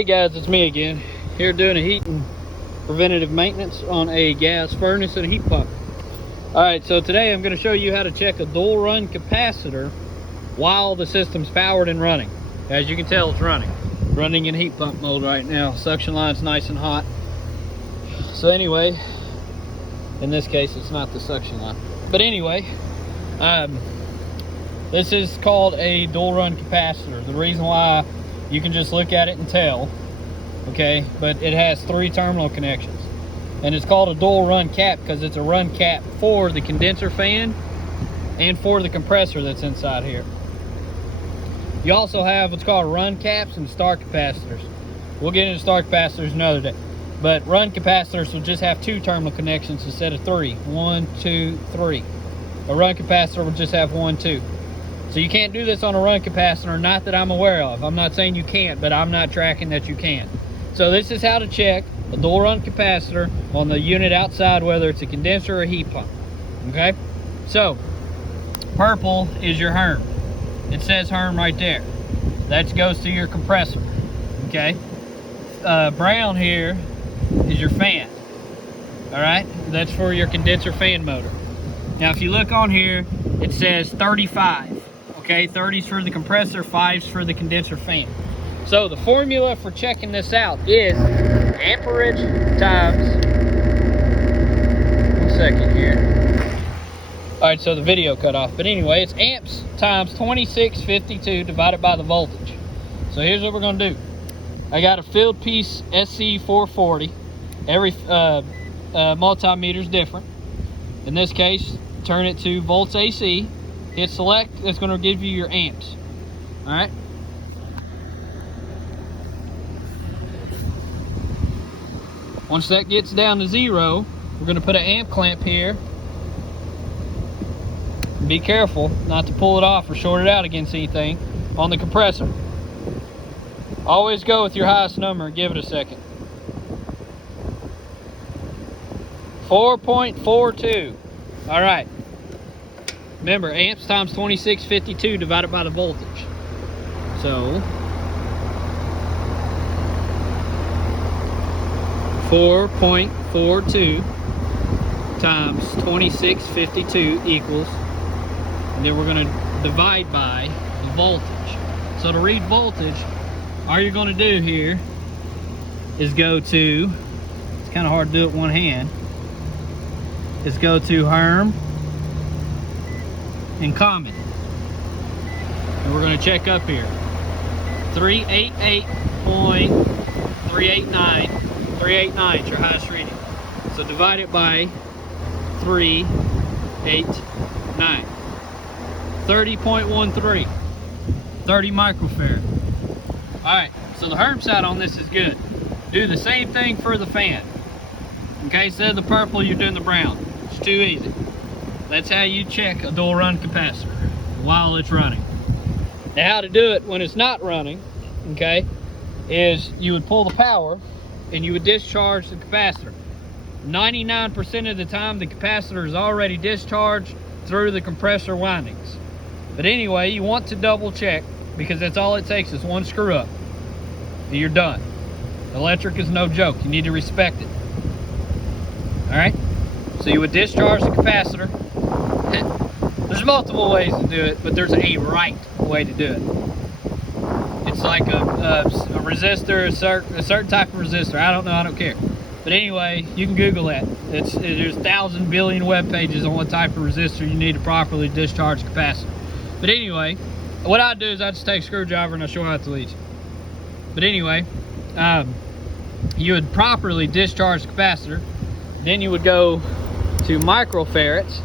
Hey guys, it's me again, here doing a heat and preventative maintenance on a gas furnace and a heat pump. Alright, so today I'm going to show you how to check a dual run capacitor while the system's powered and running. As you can tell, it's running in heat pump mode right now. Suction line's nice and hot. So anyway, in this case it's not the suction line, but anyway, this is called a dual run capacitor. The reason why, you can just look at it and tell, okay, but it has 3 terminal connections, and it's called a dual run cap because it's a run cap for the condenser fan and for the compressor that's inside here. You also have what's called run caps and start capacitors. We'll get into start capacitors another day, but run capacitors will just have 2 terminal connections instead of 3. 1, 2, 3. A run capacitor will just have 1, 2. So you can't do this on a run capacitor, not that I'm aware of. I'm not saying you can't, but I'm not tracking that you can. So this is how to check a dual run capacitor on the unit outside, whether it's a condenser or a heat pump. Okay? So, purple is your Herm. It says Herm right there. That goes to your compressor. Okay? Brown here is your fan. Alright? That's for your condenser fan motor. Now if you look on here, it says 35. Okay, 30's for the compressor, 5's for the condenser fan. So the formula for checking this out is amperage times, 1 second here. Alright, so the video cut off. But anyway, it's amps times 2652 divided by the voltage. So here's what we're going to do. I got a field piece SC440. Every multimeter is different. In this case, turn it to volts AC. Hit select. It's going to give you your amps. Alright. Once that gets down to 0, we're going to put an amp clamp here. Be careful not to pull it off or short it out against anything on the compressor. Always go with your highest number and give it a second. 4.42. Alright. Remember, amps times 2652 divided by the voltage. So, 4.42 times 2652 equals, and then we're going to divide by the voltage. So to read voltage, all you're going to do here is go to, it's kind of hard to do it with one hand, is go to Herm and common, and we're going to check up here. 388.389 is your highest reading. So divide it by 389. 30.13. 30 microfarad. Alright, so the Herm side on this is good. Do the same thing for the fan. Okay, instead of the purple, you're doing the brown. It's too easy. That's how you check a dual run capacitor while it's running. Now how to do it when it's not running, okay, is you would pull the power and you would discharge the capacitor. 99% of the time the capacitor is already discharged through the compressor windings. But anyway, you want to double check because that's all it takes is 1 screw up and you're done. Electric is no joke. You need to respect it. Alright? So you would discharge the capacitor. There's multiple ways to do it, but there's a right way to do it. It's like a resistor, a certain type of resistor. I don't know, I don't care. But anyway, you can Google that. There's 1,000 billion web pages on what type of resistor you need to properly discharge the capacitor. But anyway, what I do is I just take a screwdriver and I show how to lead you. But anyway, you would properly discharge the capacitor. Then you would go to microfarads,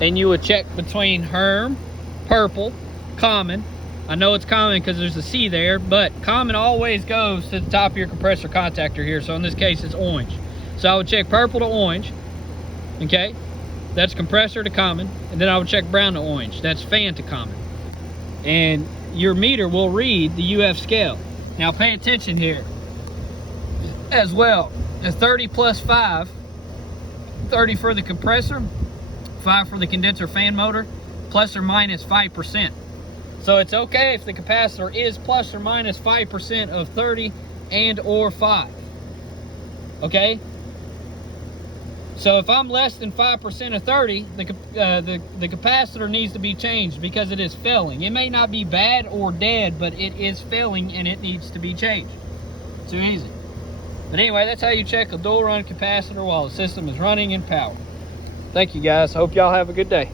and you would check between Herm, purple, common. I know it's common because there's a C there, but common always goes to the top of your compressor contactor here. So in this case, it's orange. So I would check purple to orange. Okay, that's compressor to common, and then I would check brown to orange. That's fan to common. And your meter will read the UF scale. Now pay attention here as well. A 30 plus 5, 30 for the compressor, 5 for the condenser fan motor, plus or minus 5%. So it's okay if the capacitor is plus or minus 5% of 30 and or 5. Okay? So if I'm less than 5% of 30, the capacitor needs to be changed because it is failing. It may not be bad or dead, but it is failing and it needs to be changed. Too easy. But anyway, that's how you check a dual run capacitor while the system is running in power. Thank you guys. Hope y'all have a good day.